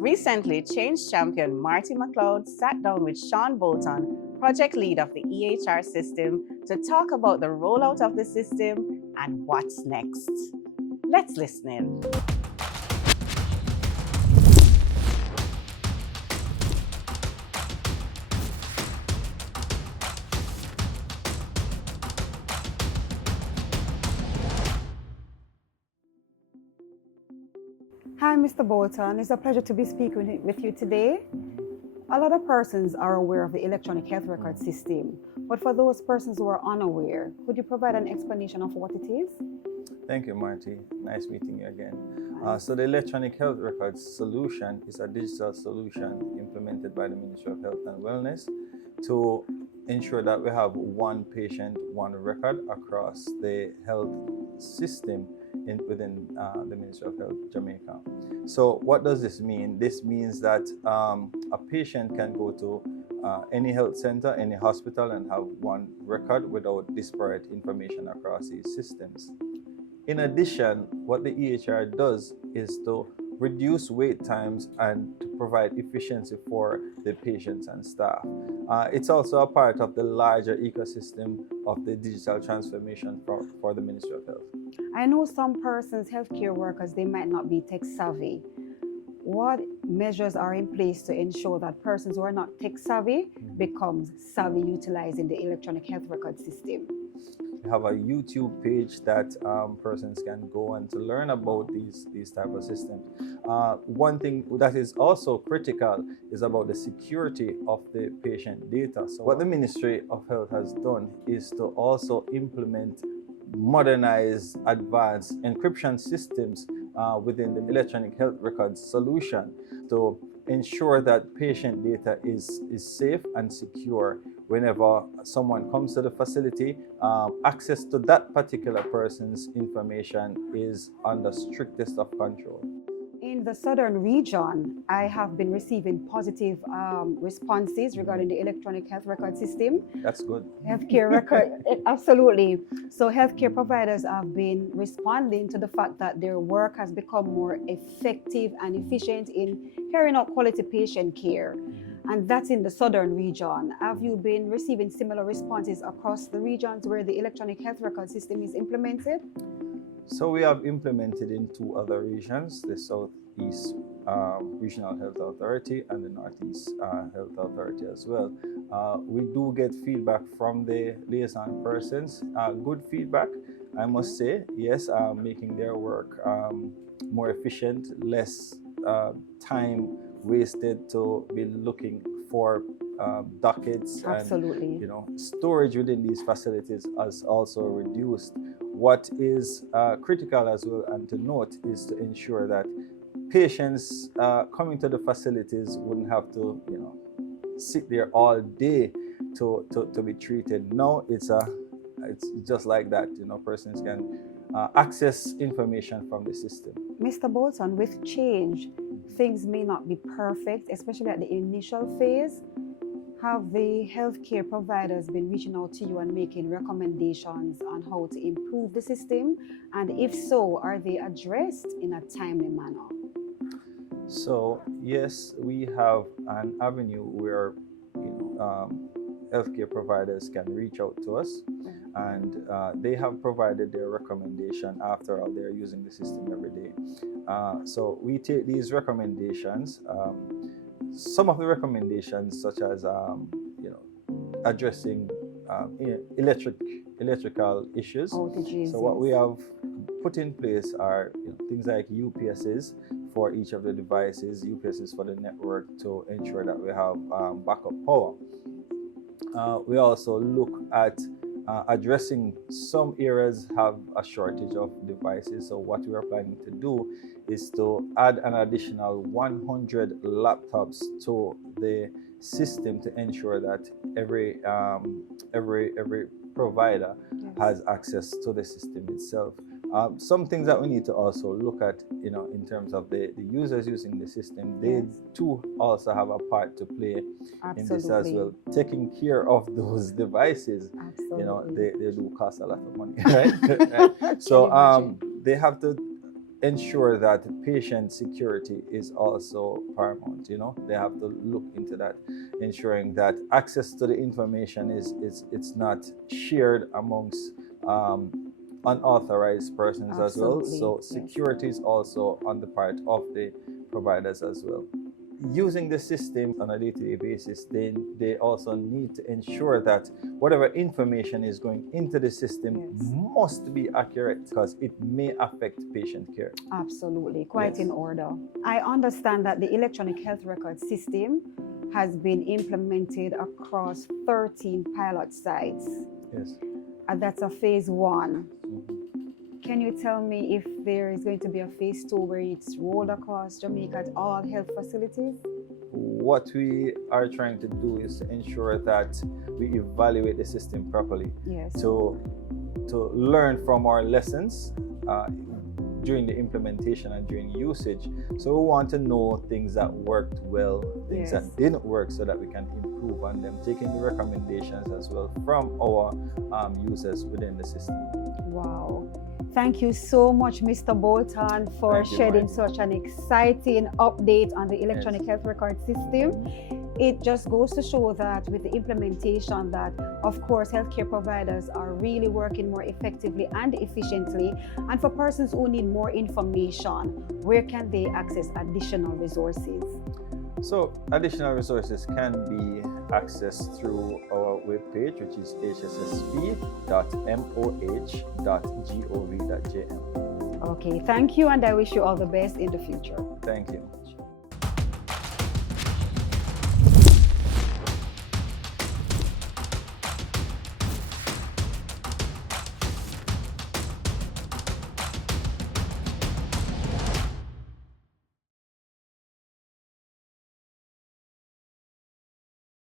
Recently, Change Champion Marti McLeod sat down with Shaun Bolton, project lead of the EHR system, to talk about the rollout of the system and what's next. Let's listen in. Hi, Mr. Bolton. It's a pleasure to be speaking with you today. A lot of persons are aware of the electronic health record system, but for those persons who are unaware, could you provide an explanation of what it is? Thank you, Marty. Nice meeting you again. So the electronic health records solution is a digital solution implemented by the Ministry of Health and Wellness to ensure that we have one patient, one record across the health system within the Ministry of Health, Jamaica. So what does this mean? This means that a patient can go to any health center, any hospital, and have one record without disparate information across these systems. In addition, what the EHR does is to reduce wait times and to provide efficiency for the patients and staff. It's also a part of the larger ecosystem of the digital transformation for the Ministry of Health. I know some persons, healthcare workers, they might not be tech savvy. What measures are in place to ensure that persons who are not tech savvy becomes savvy utilizing the electronic health record system? We have a YouTube page that persons can go and to learn about these type of systems. One thing that is also critical is about the security of the patient data. So what the Ministry of Health has done is to also implement modernized advanced encryption systems within the electronic health records solution to ensure that patient data is safe and secure. Whenever someone comes to the facility, access to that particular person's information is under strictest of control. In the southern region, I have been receiving positive responses regarding the electronic health record system. That's good. Healthcare record, absolutely. So healthcare providers have been responding to the fact that their work has become more effective and efficient in carrying out quality patient care. And that's in the southern region. Have you been receiving similar responses across the regions where the electronic health record system is implemented? So we have implemented in two other regions, the Southeast Regional Health Authority and the Northeast Health Authority as well. We do get feedback from the liaison persons, good feedback, I must say. Yes, making their work more efficient, less time wasted to be looking for dockets. Absolutely. And storage within these facilities has also reduced. What is critical as well and to note is to ensure that patients coming to the facilities wouldn't have to sit there all day to be treated. Now it's just like that. Persons can access information from the system. Mr. Bolton, with change, things may not be perfect, especially at the initial phase. Have the healthcare providers been reaching out to you and making recommendations on how to improve the system? And if so, are they addressed in a timely manner? So yes, we have an avenue where healthcare providers can reach out to us, and they have provided their recommendation. After all, they're using the system every day. So we take these recommendations. Some of the recommendations, such as addressing electrical issues. Outages, so what we have put in place are things like UPSs for each of the devices, UPSs for the network to ensure that we have backup power. We also look at addressing some areas have a shortage of devices. So what we are planning to do is to add an additional 100 laptops to the system to ensure that every provider has access to the system itself. Some things that we need to also look at, in terms of the users using the system, they too also have a part to play in this as well. Taking care of those devices, they do cost a lot of money, right? So they have to ensure that patient security is also paramount. They have to look into that, ensuring that access to the information it's not shared amongst unauthorized persons as well. Absolutely, So yes. security is also on the part of the providers as well. Using the system on a day-to-day basis, they also need to ensure that whatever information is going into the system Yes. must be accurate, because it may affect patient care. Absolutely, quite Yes. in order. I understand that the electronic health record system has been implemented across 13 pilot sites, Yes. and that's a phase 1. Mhm. Can you tell me if there is going to be a phase 2 where it's rolled across Jamaica at all health facilities? What we are trying to do is to ensure that we evaluate the system properly, Yes. to learn from our lessons during the implementation and during usage. So we want to know things that worked well, things Yes. that didn't work, so that we can improve on them, taking the recommendations as well from our users within the system. Wow. Thank you so much, Mr. Bolton, for Thank you, shedding Marty. such an exciting update on the electronic Yes. health record system. It just goes to show that with the implementation that, of course, healthcare providers are really working more effectively and efficiently. And for persons who need more information, where can they access additional resources? So additional resources can be accessed through our webpage, which is hssp.moh.gov.jm. Okay, thank you, and I wish you all the best in the future. Thank you.